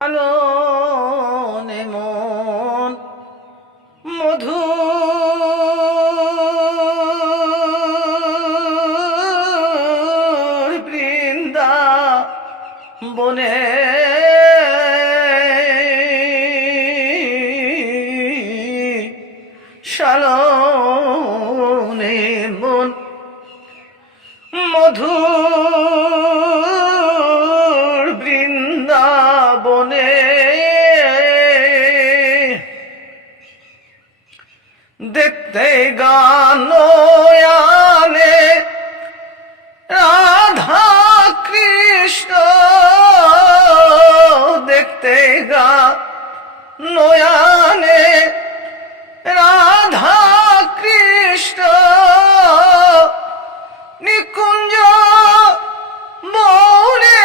আলোনে মন মধুর বৃন্দাবনে শালনে মন মধুর বৃন্দাবনে দেখতে গানয়ানে রাধা কৃষ্ণ দেখতে গানয়ানে রাধা কৃষ্ণ নিকুঞ্জ মৌনে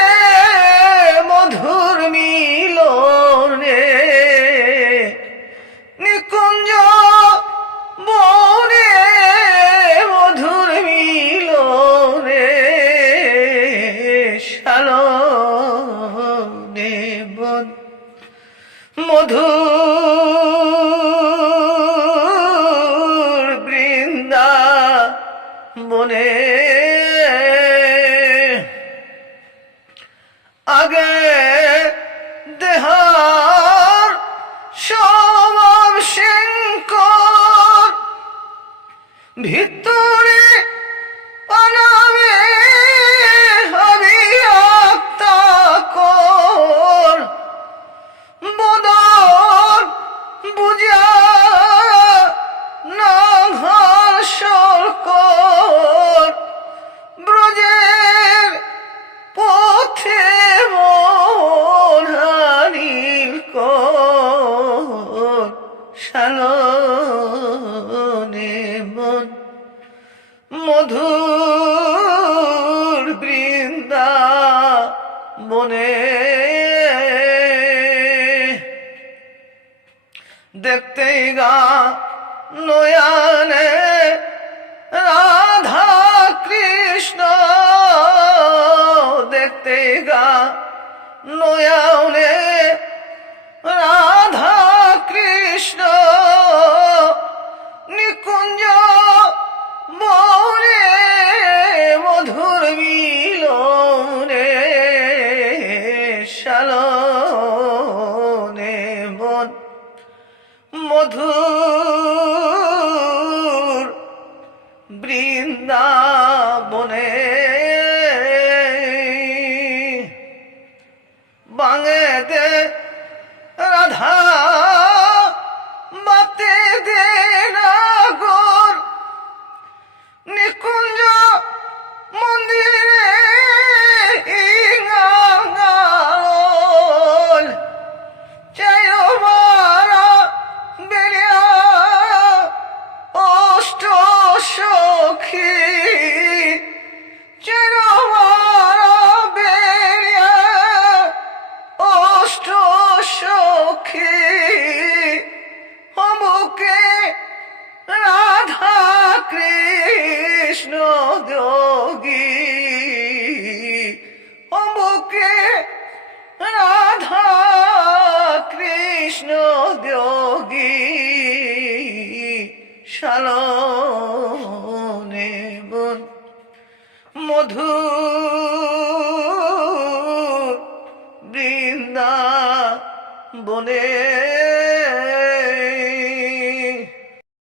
মধুর মিলনে নিকুঞ্জ মৌনে মধুর মিলনে শালনে বন মধুর বৃন্দাবনে আগে দেহার স্বভাব শঙ্কর ভিতরে অনামে অভিযুক্তা কর বদন বুঝা না ঘর্ষণ কর ব্রজের পথে মনানীল কর শালনে মন মধুর বৃন্দাবনে দেখতে গানয়ানে রাধা কৃষ্ণ দেখতে গানয়ানে রাধা কৃষ্ণ নিকুঞ্জ মৌনে মধুর মিলনে শালনে বন মধুর বৃন্দাবনে বাঙেতে রাধা বাতে দে নাগর নিকুঞ্জ মন্দিরে ইঙ্গাল চাই মারা বেরিয়া অষ্ট সখী চাই মারা বেরিয়া অষ্ট সখী অমুকে রাধা কৃষ্ণ যোগী অমুকে রাধা কৃষ্ণ যোগী শালনে বন মধুর বৃন্দাবনে